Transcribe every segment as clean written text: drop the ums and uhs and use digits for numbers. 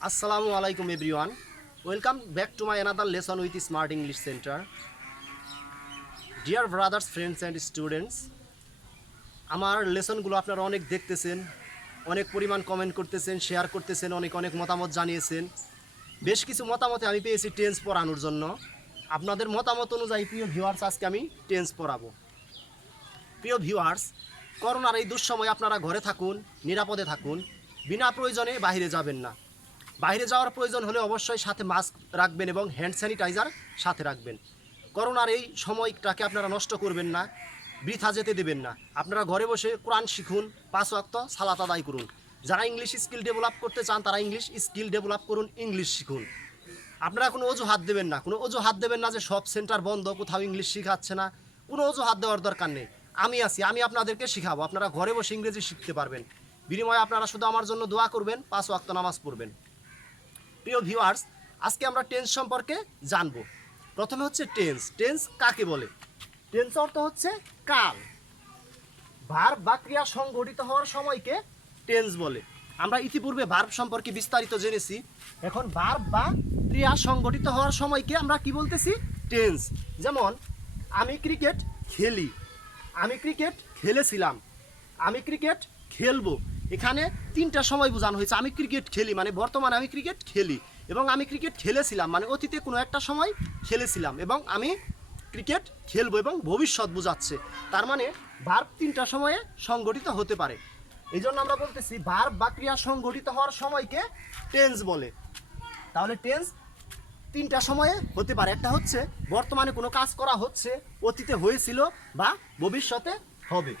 Assalamu alaikum everyone. Welcome back to my another lesson with Smart English Center. Dear brothers, friends and students, আমার লেসনগুলো আপনারা অনেক দেখতেছেন, অনেক পরিমাণ কমেন্ট করতেছেন, শেয়ার করতেছেন, অনেক অনেক মতামত জানিয়েছেন। বেশ কিছু মতামতে আমি পেয়েছি টেন্স পড়ানোর জন্য। আপনাদের মতামত অনুযায়ী প্রিয় ভিউয়ার্স আজকে আমি টেন্স পড়াবো। প্রিয় ভিউয়ার্স, করোনার এই দুঃসময় আপনারা ঘরে থাকুন, নিরাপদে থাকুন, বিনা প্রয়োজনে বাইরে যাবেন না। বাইরে যাওয়ার প্রয়োজন হলে অবশ্যই সাথে মাস্ক রাখবেন এবং হ্যান্ড স্যানিটাইজার সাথে রাখবেন। করোনার এই সময়টাকে আপনারা নষ্ট করবেন না, বৃথা যেতে দেবেন না। আপনারা ঘরে বসে কোরআন শিখুন, 5 ওয়াক্ত সালাত আদায় করুন। যারা ইংলিশ স্কিল ডেভেলপ করতে চান তারা ইংলিশ স্কিল ডেভেলপ করুন, ইংলিশ শিখুন। আপনারা কোনো অজুহাত দেবেন না, কোনো অজুহাত দেবেন না যে সব সেন্টার বন্ধ, কোথাও ইংলিশ শেখাচ্ছে না। কোনো অজুহাত দেওয়ার দরকার নেই। আমি আছি, আমি আপনাদেরকে শেখাবো। আপনারা ঘরে বসে ইংরেজি শিখতে পারবেন। বিনিময়ে আপনারা শুধু আমার জন্য দোয়া করবেন, 5 ওয়াক্ত নামাজ পড়বেন। প্রিয় ভিউয়ার্স, আজকে আমরা টেন্স সম্পর্কে জানব। প্রথমে হচ্ছে টেন্স। টেন্স কাকে বলে? টেন্স অর্থ হচ্ছে কাল। ভার্ব বা ক্রিয়া সংঘটিত হওয়ার সময়কে টেন্স বলে। আমরা ইতিপূর্বে ভার্ব সম্পর্কে বিস্তারিত জেনেছি। এখন ভার্ব বা ক্রিয়া সংঘটিত হওয়ার সময়কে আমরা কি বলতেছি? টেন্স। যেমন আমি ক্রিকেট খেলি, আমি ক্রিকেট খেলেছিলাম, আমি ক্রিকেট খেলবো। এখানে 3টা সময় বোঝানো হয়েছে। আমি ক্রিকেট খেলি মানে বর্তমানে আমি ক্রিকেট খেলি, এবং আমি ক্রিকেট খেলেছিলাম মানে অতীতে কোনো একটা সময় খেলেছিলাম, এবং আমি ক্রিকেট খেলবো, এবং ভবিষ্যৎ বোঝাচ্ছে। তার মানে ভার্ব 3টা সময়ে সংগঠিত হতে পারে। এই জন্য আমরা বলতেছি ভার্ব বা ক্রিয়া সংগঠিত হওয়ার সময়কে টেন্স বলে। তাহলে টেন্স 3টা সময়ে হতে পারে। একটা হচ্ছে বর্তমানে কোনো কাজ করা হচ্ছে, অতীতে হয়েছিল, বা ভবিষ্যতে হবে।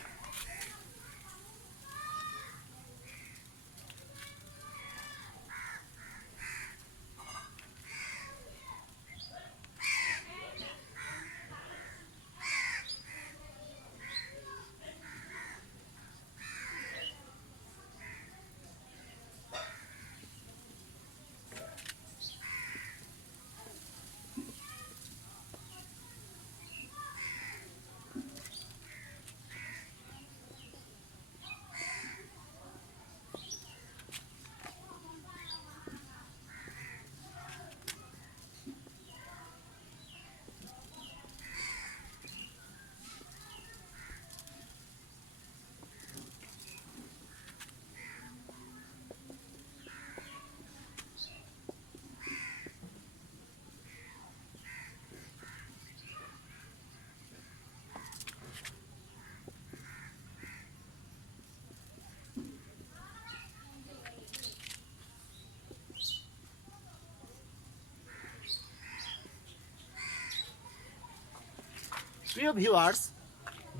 প্রিয় ভিউয়ার্স,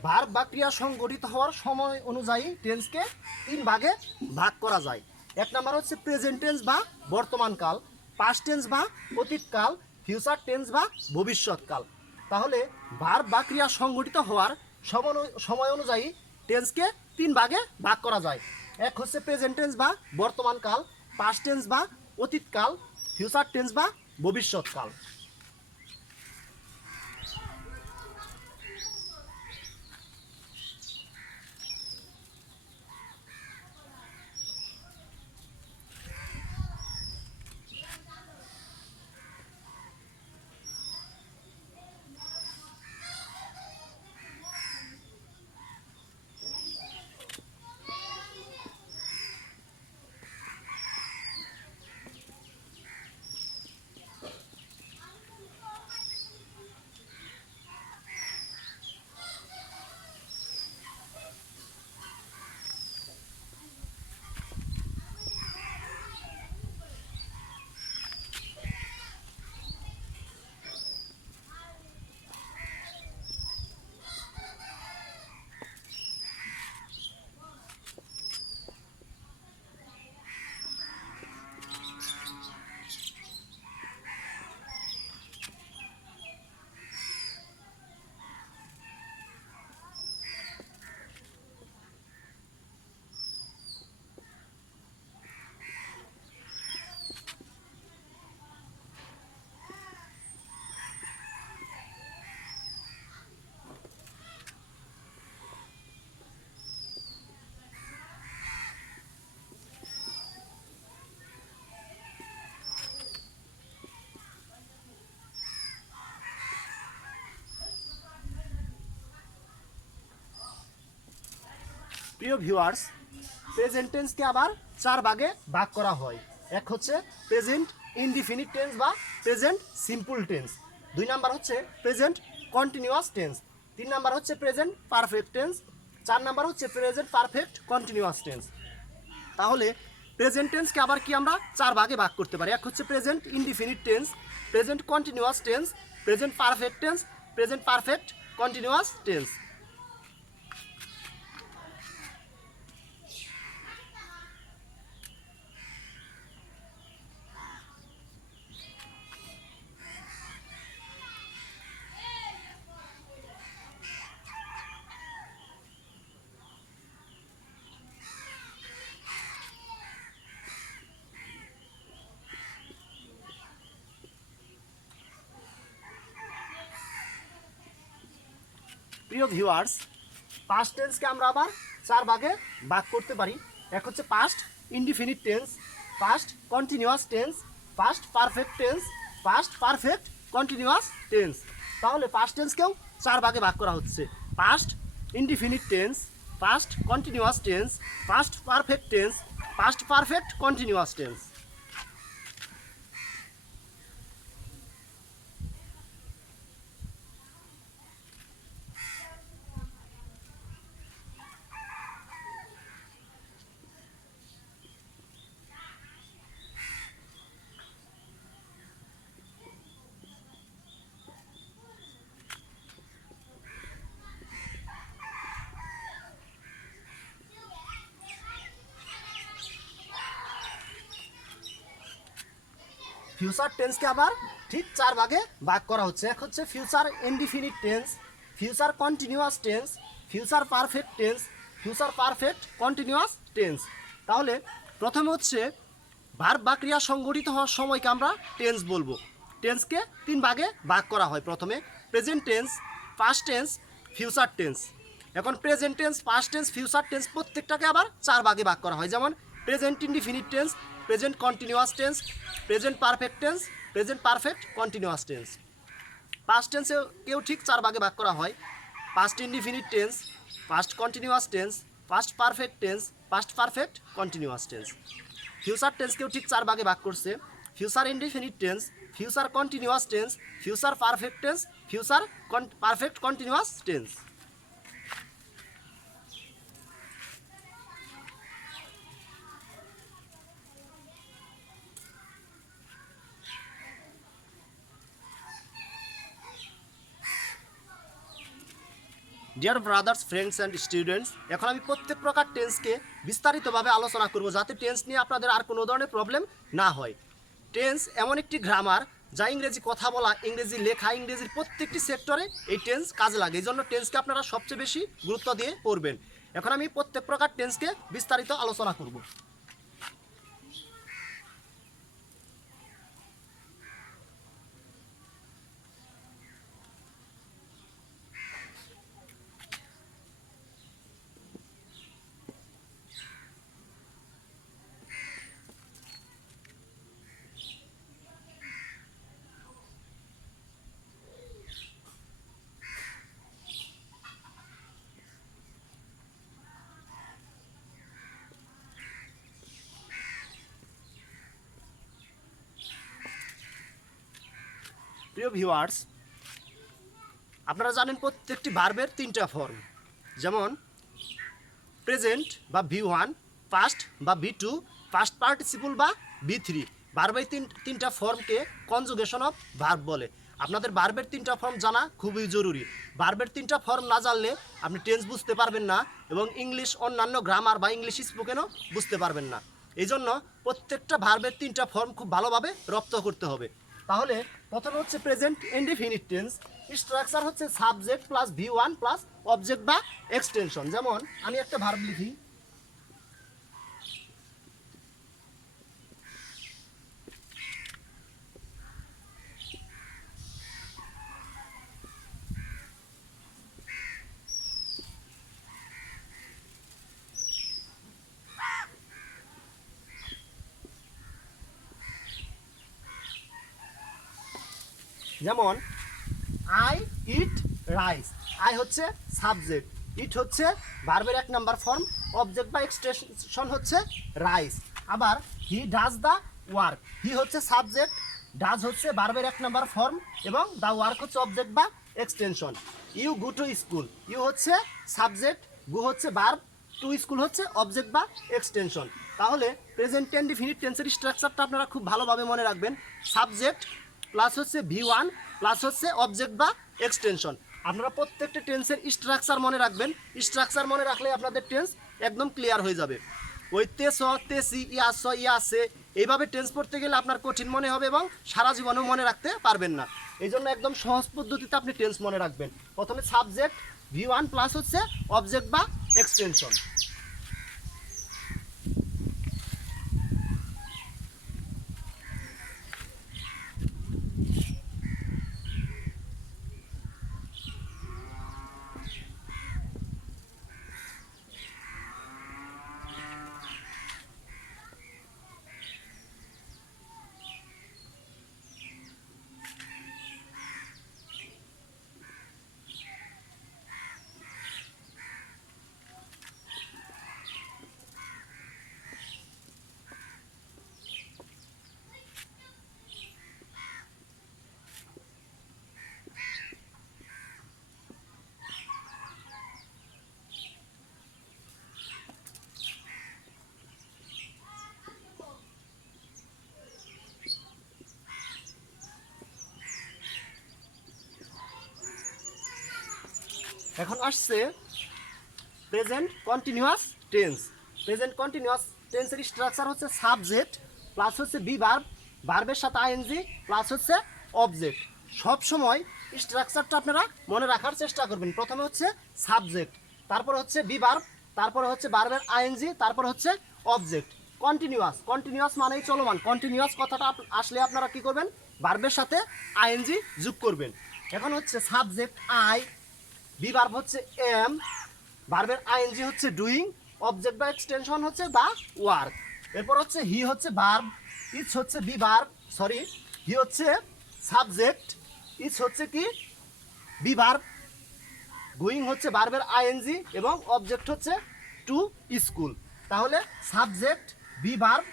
ভার্ব বা ক্রিয়া সংগঠিত হওয়ার সময় অনুযায়ী টেন্সকে 3 ভাগে ভাগ করা যায়। 1 নাম্বার হচ্ছে প্রেজেন্ট টেন্স বা বর্তমানকাল, পাস্ট টেন্স বা অতীতকাল, ফিউচার টেন্স বা ভবিষ্যৎকাল। তাহলে ভার্ব বা ক্রিয়া সংগঠিত হওয়ার সময় অনুযায়ী টেন্সকে 3 ভাগে ভাগ করা যায়। 1 হচ্ছে প্রেজেন্ট টেন্স বা বর্তমানকাল, পাস্ট টেন্স বা অতীতকাল, ফিউচার টেন্স বা ভবিষ্যৎকাল। প্রিয় ভিউয়ার্স, প্রেজেন্ট টেন্সকে আবার 4 ভাগে ভাগ করা হয়। এক হচ্ছে প্রেজেন্ট ইনডিফিনিট টেন্স বা প্রেজেন্ট সিম্পল টেন্স, 2 নাম্বার হচ্ছে প্রেজেন্ট কন্টিনিউয়াস টেন্স, 3 নাম্বার হচ্ছে প্রেজেন্ট পারফেক্ট টেন্স, 4 নাম্বার হচ্ছে প্রেজেন্ট পারফেক্ট কন্টিনিউয়াস টেন্স। তাহলে প্রেজেন্ট টেন্সকে আবার কি আমরা 4 ভাগে ভাগ করতে পারি। এক হচ্ছে present indefinite tense, present continuous tense, present perfect tense, present perfect continuous tense. প্রিয় ভিউয়ার্স, পাস্ট টেন্সকে আমরা আবার 4 ভাগে ভাগ করতে পারি। এক হচ্ছে past indefinite tense, past continuous tense, past perfect tense, past perfect continuous tense. তাহলে পাস্ট টেন্সকেও 4 ভাগে ভাগ করা হচ্ছে। Past indefinite tense, past continuous tense, past perfect tense, past perfect continuous tense. Future টেন্সকে আবার ঠিক 4 ভাগে ভাগ করা হচ্ছে। এক হচ্ছে future indefinite tense, future continuous tense, future perfect tense, future perfect continuous tense. তাহলে প্রথমে হচ্ছে ভার্ব বা ক্রিয়া সংঘটিত হওয়ার সময়কে আমরা টেন্স বলবো। টেন্সকে 3 ভাগে ভাগ করা হয়। প্রথমে present tense, past tense, future tense. এখন present tense, past tense, future tense প্রত্যেকটাকে আবার 4 ভাগে ভাগ করা হয়। যেমন present indefinite tense, present continuous tense, present perfect tense, present perfect continuous tense. Past টেন্সেও ঠিক 4 ভাগে ভাগ করা হয়। Past indefinite tense, past continuous tense, past perfect tense, past perfect continuous tense. Future টেন্সকেও ঠিক 4 ভাগে ভাগ করছে। Future indefinite tense, future continuous tense, future perfect tense, future perfect continuous tense. Dear brothers, friends and students, এখন আমি প্রত্যেক প্রকার টেন্সকে বিস্তারিতভাবে আলোচনা করব, যাতে টেন্স নিয়ে আপনাদের আর কোনো ধরনের প্রবলেম না হয়। টেন্স এমন একটি গ্রামার যা ইংরেজি কথা বলা, ইংরেজি লেখা, ইংরেজির প্রত্যেকটি সেক্টরে এই টেন্স কাজে লাগে। এই জন্য টেন্সকে আপনারা সবচেয়ে বেশি গুরুত্ব দিয়ে পড়বেন। এখন আমি প্রত্যেক প্রকার টেন্সকে বিস্তারিত আলোচনা করব। প্রিয় ভিউয়ার্স, আপনারা জানেন প্রত্যেকটি ভার্বের 3টা ফর্ম। যেমন প্রেজেন্ট বা V1, পাস্ট বা V2, পাস্ট পার্টিসিপল বা V3। ভার্বের 3টা ফর্মকে কনজুগেশন অফ ভার্ব বলে। আপনাদের ভার্বের 3টা ফর্ম জানা খুবই জরুরি। ভার্বের 3টা ফর্ম না জানলে আপনি টেন্স বুঝতে পারবেন না এবং ইংলিশ অন্যান্য গ্রামার বা ইংলিশ স্পোকেনও বুঝতে পারবেন না। এই জন্য প্রত্যেকটা ভার্বের 3টা ফর্ম খুব ভালোভাবে রপ্ত করতে হবে। তাহলে প্রথমে হচ্ছে প্রেজেন্ট ইনডিফিনিট টেন্স। স্ট্রাকচার হচ্ছে subject plus V1 plus object বা এক্সটেনশন। যেমন আমি একটা ভার্ব লিখি, যেমন আই ইট রাইস। আই হচ্ছে সাবজেক্ট, ইট হচ্ছে ভার্বের 1 নাম্বার ফর্ম, অবজেক্ট বা এক্সটেনশন হচ্ছে রাইস। আবার he does the work, he হচ্ছে সাবজেক্ট, ডাজ হচ্ছে ভার্বের 1 নাম্বার ফর্ম এবং দ্য ওয়ার্ক হচ্ছে অবজেক্ট বা extension. You go to school, you হচ্ছে সাবজেক্ট, গো হচ্ছে ভার্ব, টু স্কুল হচ্ছে অবজেক্ট বা এক্সটেনশন। তাহলে প্রেজেন্ট ইনডিফিনিট টেন্সের স্ট্রাকচারটা আপনারা খুব ভালোভাবে মনে রাখবেন। সাবজেক্ট প্লাস হচ্ছে V1 প্লাস হচ্ছে অবজেক্ট বা এক্সটেনশন। আপনারা প্রত্যেকটা টেন্সের স্ট্রাকচার মনে রাখবেন। স্ট্রাকচার মনে রাখলে আপনাদের টেন্স একদম ক্লিয়ার হয়ে যাবে। ওই তেস তেসি ইয়াস ইয়াসে এইভাবে টেন্স পড়তে গেলে আপনার কঠিন মনে হবে এবং সারা জীবনেও মনে রাখতে পারবেন না। এই জন্য একদম সহজ পদ্ধতিতে আপনি টেন্স মনে রাখবেন। প্রথমে সাবজেক্ট V1 প্লাস হচ্ছে অবজেক্ট বা এক্সটেনশন। এখন আসছে present continuous tense. Present continuous টেন্সের স্ট্রাকচার হচ্ছে সাবজেক্ট প্লাস হচ্ছে বি ভার্ব, ভার্বের সাথে আইএনজি প্লাস হচ্ছে অবজেক্ট। সব সময় স্ট্রাকচারটা আপনারা মনে রাখার চেষ্টা করবেন। প্রথমে হচ্ছে সাবজেক্ট, তারপর হচ্ছে বি ভার্ব, তারপরে হচ্ছে ভার্বের আইএনজি, তারপর হচ্ছে অবজেক্ট। কন্টিনিউয়াস, কন্টিনিউয়াস মানেই চলমান। কন্টিনিউয়াস কথাটা আসলে আপনারা কি করবেন, ভার্বের সাথে আইএনজি যোগ করবেন। এখন হচ্ছে সাবজেক্ট আই, বি ভার্ব হচ্ছে এম, ভার্বের আইএনজি হচ্ছে ডুইং, অবজেক্ট বা এক্সটেনশন হচ্ছে দা ওয়ার্ক। এরপর হচ্ছে হি হচ্ছে ভার্ব, ইটস হচ্ছে বি ভার্ব, সরি হি হচ্ছে সাবজেক্ট, ইটস হচ্ছে কি বি ভার্ব, গোয়িং হচ্ছে ভার্বের আইএনজি এবং অবজেক্ট হচ্ছে টু স্কুল। তাহলে সাবজেক্ট বি ভার্ব,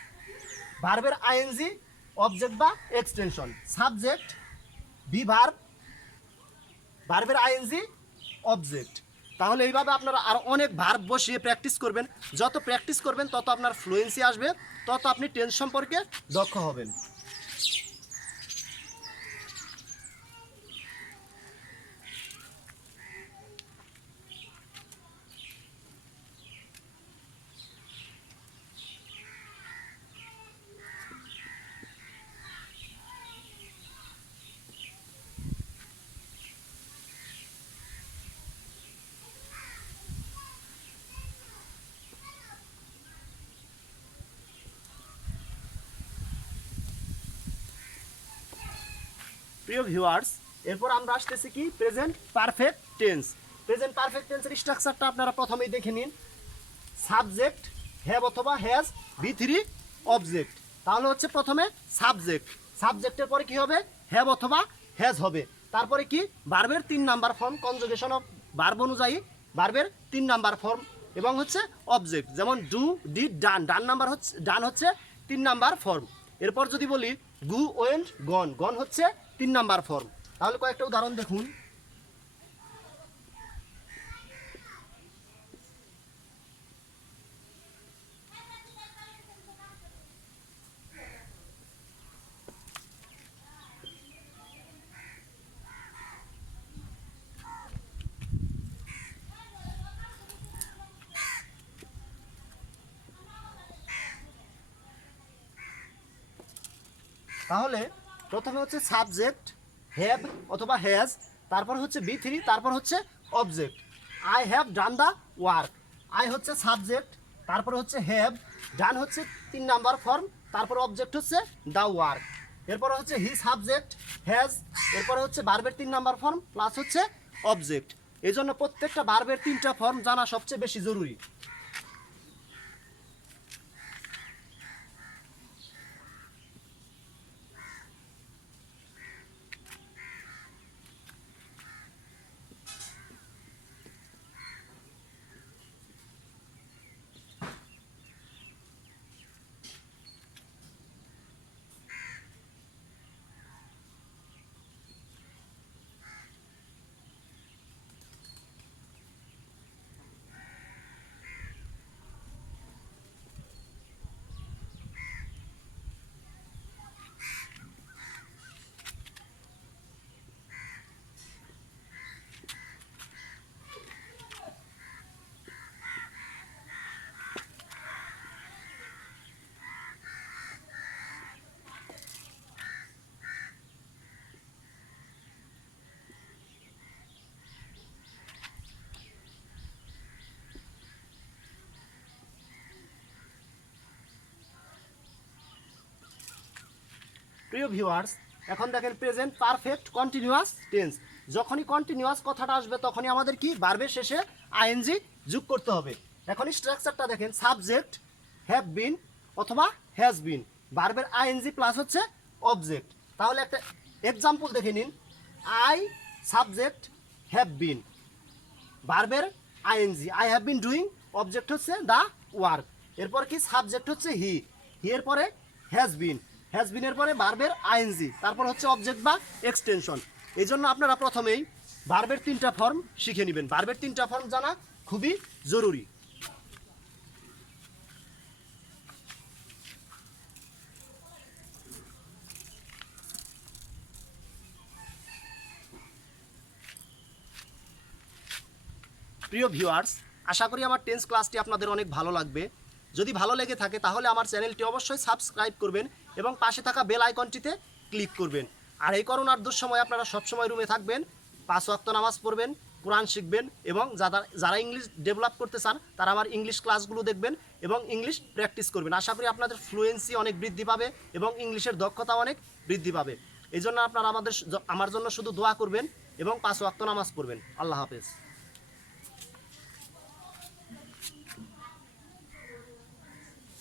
ভার্বের আইএনজি, অবজেক্ট বা এক্সটেনশন। সাবজেক্ট বি ভার্ব, ভার্বের আইএনজি, অবজেক্ট। তাহলে এইভাবে আপনারা আর অনেক ভার্ব বসিয়ে প্র্যাকটিস করবেন। যত প্র্যাকটিস করবেন তত আপনার ফ্লুয়েন্সি আসবে, তত আপনি টেন্স সম্পর্কে দক্ষ হবেন। প্রিয় ভিউয়ার্স, এরপর আমরা আসতেছি কি present perfect tense. Present perfect টেন্সের স্ট্রাকচারটা আপনারা প্রথমেই দেখে নিন। সাবজেক্ট হ্যাভ অথবা হ্যাজ, V3 অবজেক্ট। তাহলে হচ্ছে প্রথমে সাবজেক্ট, সাবজেক্টের পরে কি হবে, হ্যাভ অথবা হ্যাজ হবে। তারপরে কি ভার্বের 3 number form, conjugation of verb অনুযায়ী ভার্বের 3 নাম্বার ফর্ম এবং হচ্ছে অবজেক্ট, যেমন ডু, ডিড, ডান। ডান হচ্ছে 3 নাম্বার ফর্ম। এরপর যদি বলি গু, ওয়েন্ট, গন, গন হচ্ছে 3 নাম্বার ফর্ম। তাহলে কয়েকটা উদাহরণ দেখুন। তাহলে প্রথমে হচ্ছে সাবজেক্ট হ্যাভ অথবা হ্যাজ, তারপর হচ্ছে V3, তারপর হচ্ছে object. I have done the work, I হচ্ছে সাবজেক্ট, তারপর হচ্ছে হ্যাভ, ডান হচ্ছে 3 নাম্বার ফর্ম, তারপর অবজেক্ট হচ্ছে দ্য ওয়ার্ক। এরপর হচ্ছে হি সাবজেক্ট, হ্যাজ, এরপর হচ্ছে ভার্বের 3 নাম্বার ফর্ম প্লাস হচ্ছে অবজেক্ট। এই জন্য প্রত্যেকটা ভার্বের 3টা ফর্ম জানা সবচেয়ে বেশি জরুরি। প্রিয় ভিউয়ার্স, এখন দেখেন প্রেজেন্ট পারফেক্ট কন্টিনিউয়াস টেন্স। যখনই কন্টিনিউয়াস কথাটা আসবে তখনই আমাদের কি ভার্বের শেষে আইএনজি যোগ করতে হবে। এখন স্ট্রাকচারটা দেখেন, সাবজেক্ট হ্যাভ বিন অথবা হ্যাজ বিন, ভার্বের আইএনজি প্লাস হচ্ছে অবজেক্ট। তাহলে একটা এক্সাম্পল দেখে নিন, আই সাবজেক্ট হ্যাভ বিন, ভার্বের ING, I have been doing, object হচ্ছে দ্য ওয়ার্ক, এরপর কি সাবজেক্ট হচ্ছে হি, হি এর পরে হ্যাজ বিনের পরে ভার্বের আইএনজি, তারপর হচ্ছে অবজেক্ট বা এক্সটেনশন। এই জন্য আপনারা প্রথমেই ভার্বের 3টা ফর্ম শিখে নেবেন। ভার্বের 3টা ফর্ম জানা খুবই জরুরি। প্রিয় ভিউয়ার্স, আশা করি আমার টেন্স ক্লাসটি আপনাদের অনেক ভালো লাগবে। যদি ভালো লেগে থাকে তাহলে আমার চ্যানেলটি অবশ্যই সাবস্ক্রাইব করবেন এবং পাশে থাকা বেল আইকনটিতে ক্লিক করবেন। আর এই করোনার দুঃসময় আপনারা সবসময় রুমে থাকবেন, 5 ওয়াক্ত নামাজ পড়বেন, কোরআন শিখবেন এবং যারা ইংলিশ ডেভেলপ করতে চান তারা আমার ইংলিশ ক্লাসগুলো দেখবেন এবং ইংলিশ প্র্যাকটিস করবেন। আশা করি আপনাদের ফ্লুয়েন্সি অনেক বৃদ্ধি পাবে এবং ইংলিশের দক্ষতা অনেক বৃদ্ধি পাবে। এই জন্য আপনারা আমার জন্য শুধু দোয়া করবেন এবং 5 ওয়াক্ত নামাজ পড়বেন। আল্লাহ হাফেজ।